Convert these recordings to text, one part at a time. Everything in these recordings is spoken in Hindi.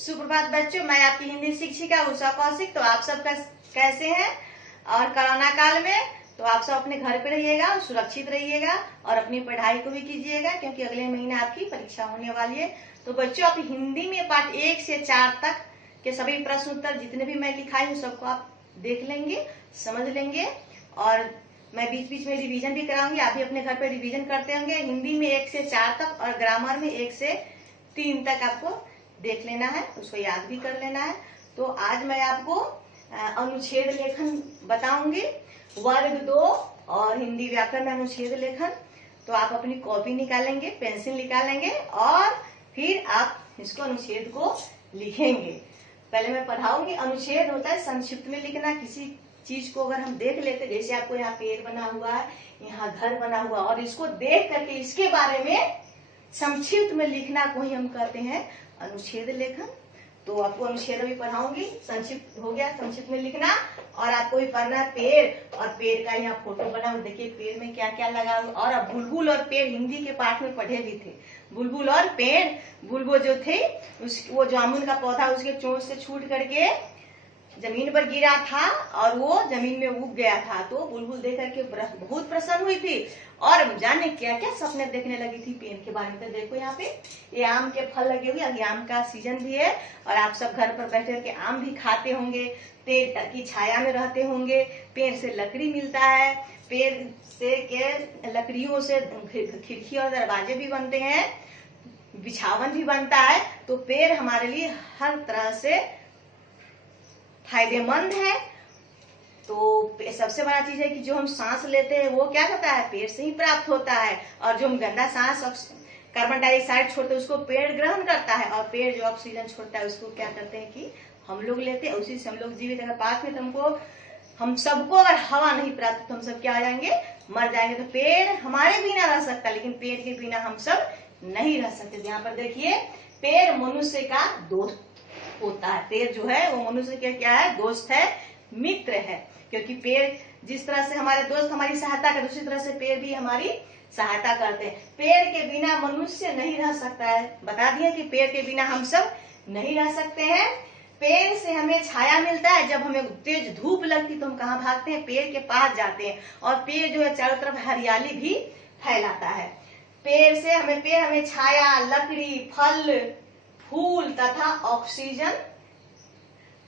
सुप्रभात बच्चों, मैं आपकी हिंदी शिक्षिका उषा कौशिक। तो आप सब कैसे हैं? और कोरोना काल में तो आप सब अपने घर पे रहिएगा, सुरक्षित रहिएगा और अपनी पढ़ाई को भी कीजिएगा, क्योंकि अगले महीने आपकी परीक्षा होने वाली है। तो बच्चों, आप हिंदी में पाठ 1 से 4 तक के सभी प्रश्न उत्तर जितने भी मैं लिखाई हूँ सबको आप देख लेंगे, समझ लेंगे और मैं बीच बीच में रिवीजन भी कराऊंगी। आप भी अपने घर पे रिवीजन करते होंगे। हिंदी में 1 से 4 तक और ग्रामर में 1 से 3 तक आपको देख लेना है, उसको याद भी कर लेना है। तो आज मैं आपको अनुच्छेद लेखन बताऊंगी, वर्ग 2 और हिंदी व्याकरण में अनुच्छेद लेखन। तो आप अपनी कॉपी निकालेंगे, पेंसिल निकालेंगे और फिर आप इसको अनुच्छेद को लिखेंगे। पहले मैं पढ़ाऊंगी। अनुच्छेद होता है संक्षिप्त में लिखना। किसी चीज को अगर हम देख लेते, जैसे आपको यहाँ पेड़ बना हुआ है, यहाँ घर बना हुआ, और इसको देख करके इसके बारे में संक्षिप्त में लिखना को ही हम कहते हैं अनुच्छेद लेखन। तो आपको अनुच्छेद भी पढ़ाऊंगी। संक्षिप्त हो गया, संक्षिप्त में लिखना। और आपको भी पढ़ना है पेड़, और पेड़ का यहाँ फोटो बना हुआ, देखिए पेड़ में क्या क्या लगा हुआ। और अब बुलबुल और पेड़ हिंदी के पाठ में पढ़े भी थे। बुलबुल और पेड़, बुलबुल जो थे वो जामुन का पौधा उसके चोंच से छूट करके जमीन पर गिरा था और वो जमीन में उग गया था। तो बुलबुल देख करके बहुत प्रसन्न हुई थी और जाने क्या क्या सपने देखने लगी थी पेड़ के बारे में। तो देखो यहाँ पे ये आम के फल लगे हुए, अभी आम का सीजन भी है और आप सब घर पर बैठ करके आम भी खाते होंगे, पेड़ की छाया में रहते होंगे। पेड़ से लकड़ी मिलता है, पेड़ से के लकड़ियों से खिड़की और दरवाजे भी बनते हैं, बिछावन भी बनता है। तो पेड़ हमारे लिए हर तरह से फायदेमंद है। तो सबसे बड़ा चीज है कि जो हम सांस लेते हैं वो क्या होता है, पेड़ से ही प्राप्त होता है। और जो हम गंदा सांस कार्बन डाइऑक्साइड छोड़ते हैं उसको पेड़ ग्रहण करता है, और पेड़ जो ऑक्सीजन छोड़ता है उसको क्या करते हैं कि हम लोग लेते हैं, उसी से हम लोग जीवित हैं। पास में तो हम सबको अगर हवा नहीं प्राप्त तो हम सब क्या हो जाएंगे, मर जाएंगे। तो पेड़ हमारे बिना रह सकता, लेकिन पेड़ के बिना हम सब नहीं रह सकते। यहाँ पर देखिए, पेड़ मनुष्य का दोस्त होता है। पेड़ जो है वो मनुष्य के क्या है, दोस्त है, मित्र है। क्योंकि पेड़ जिस तरह से हमारे दोस्त हमारी सहायता करते, दूसरी तरह से पेड़ भी हमारी सहायता करते हैं। पेड़ के बिना मनुष्य नहीं रह सकता है। बता दिए कि पेड़ के बिना हम सब नहीं रह सकते हैं। पेड़ से हमें छाया मिलता है। जब हमें तेज धूप लगती तो हम कहाँ भागते हैं, पेड़ के पास जाते हैं। और पेड़ जो है चारों तरफ हरियाली भी फैलाता है। पेड़ हमें छाया, लकड़ी, फल, फूल तथा ऑक्सीजन।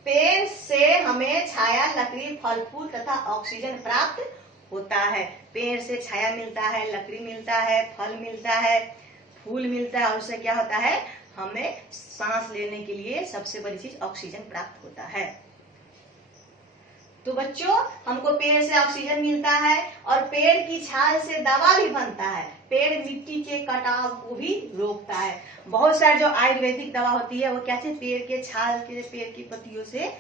पेड़ से हमें छाया, लकड़ी, फल, फूल तथा ऑक्सीजन प्राप्त होता है। पेड़ से छाया मिलता है, लकड़ी मिलता है, फल मिलता है, फूल मिलता है, और उससे क्या होता है, हमें सांस लेने के लिए सबसे बड़ी चीज ऑक्सीजन प्राप्त होता है। तो बच्चों, हमको पेड़ से ऑक्सीजन मिलता है और पेड़ की छाल से दवा भी बनता है। पेड़ मिट्टी के कटाव को भी रोकता है। बहुत सारी जो आयुर्वेदिक दवा होती है वो क्या है, पेड़ के छाल के, पेड़ की पत्तियों से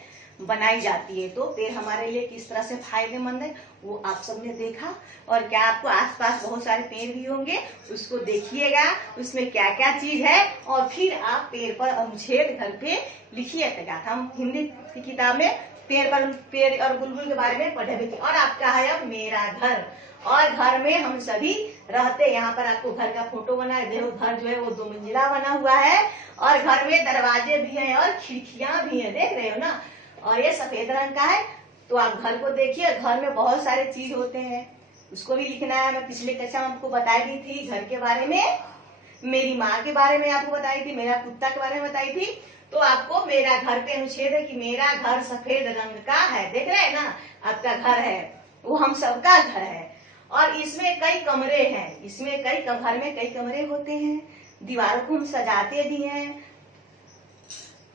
बनाई जाती है। तो पेड़ हमारे लिए किस तरह से फायदेमंद है वो आप सबने देखा। और क्या आपको आसपास बहुत सारे पेड़ भी होंगे, उसको देखिएगा उसमें क्या क्या चीज है, और फिर आप पेड़ पर अनुच्छेद घर पे लिखिएगा। हम हिंदी की किताब में पेड़ और बुलबुल के बारे में पढ़े भी थे। और आपका है अब मेरा घर, और घर में हम सभी रहते। यहाँ पर आपको घर का फोटो बना है। देखो घर जो है वो 2 मंजिला बना हुआ है और घर में दरवाजे भी हैं और खिड़कियां भी हैं, देख रहे हो ना। और ये सफेद रंग का है। तो आप घर को देखिए, घर में बहुत सारे चीज होते हैं, उसको भी लिखना है। मैं पिछले कक्षा में आपको बताई दी थी घर के बारे में, मेरी माँ के बारे में आपको बताई थी, मेरा कुत्ता के बारे में बताई थी। तो आपको मेरा घर पे अनुच्छेद है कि मेरा घर सफेद रंग का है। देख रहे हैं ना, आपका घर है वो हम सबका घर है। और इसमें कई कमरे हैं, घर में कई कमरे होते हैं। दीवारों को हम सजाते भी हैं।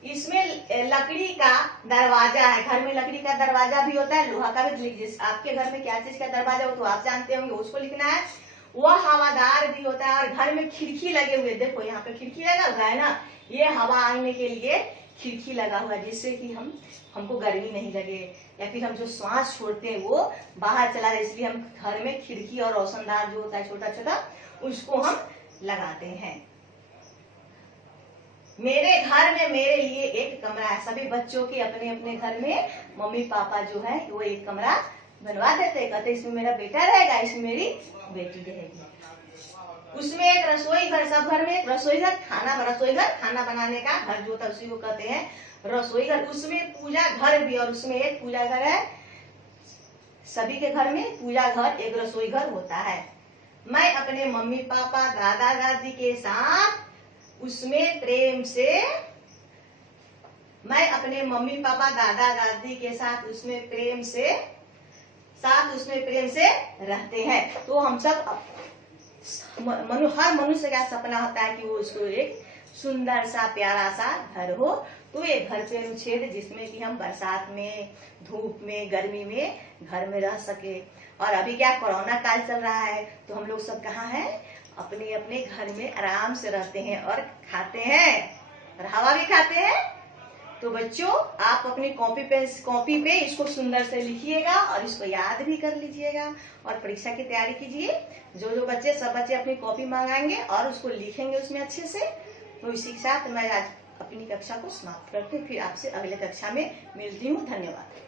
इसमें लकड़ी का दरवाजा है। घर में लकड़ी का दरवाजा भी होता है, लोहा का भी। जिस आपके घर में क्या चीज का दरवाजा हो तो आप जानते होंगे, उसको लिखना है। वह हवादार भी होता है। और घर में खिड़की लगे हुए, देखो यहाँ पे खिड़की लगा हुआ है ना, ये हवा आने के लिए खिड़की लगा हुआ है, जिससे कि हमको गर्मी नहीं लगे, या फिर हम जो श्वास छोड़ते हैं वो बाहर चला जाए। इसलिए हम घर में खिड़की और रोशनदार जो होता है छोटा छोटा, उसको हम लगाते हैं। मेरे घर में मेरे लिए एक कमरा है। सभी बच्चों के अपने अपने घर में मम्मी पापा जो है वो एक कमरा बनवा देते हैं। कहते इसमें मेरा बेटा रहेगा, इसमें मेरी बेटी रहेगी। उसमें एक रसोई घर, सब घर में एक रसोई घर, खाना बनाने का घर जो होता है उसी को कहते हैं रसोई घर। उसमें पूजा घर भी, और उसमें एक पूजा घर है। सभी के घर में पूजा घर, एक रसोई घर होता है। मैं अपने मम्मी पापा दादा दादी के साथ उसमें प्रेम से, मैं अपने मम्मी पापा दादा दादी के साथ उसमें प्रेम से रहते हैं। तो हम सब हर मनुष्य का सपना होता है कि वो उसको एक सुंदर सा प्यारा सा घर हो। तो ये घर पे अनुच्छेद जिसमें कि हम बरसात में, धूप में, गर्मी में घर में रह सके। और अभी क्या कोरोना काल चल रहा है, तो हम लोग सब कहाँ हैं? अपने अपने घर में आराम से रहते हैं और खाते हैं और हवा भी खाते हैं। तो बच्चों, आप अपनी कॉपी पे इसको सुंदर से लिखिएगा और इसको याद भी कर लीजिएगा और परीक्षा की तैयारी कीजिए। जो बच्चे, सब बच्चे अपनी कॉपी मंगाएंगे और उसको लिखेंगे उसमें अच्छे से। तो इसी के साथ मैं आज अपनी कक्षा को समाप्त करती हूँ, फिर आपसे अगले कक्षा में मिलती हूँ। धन्यवाद।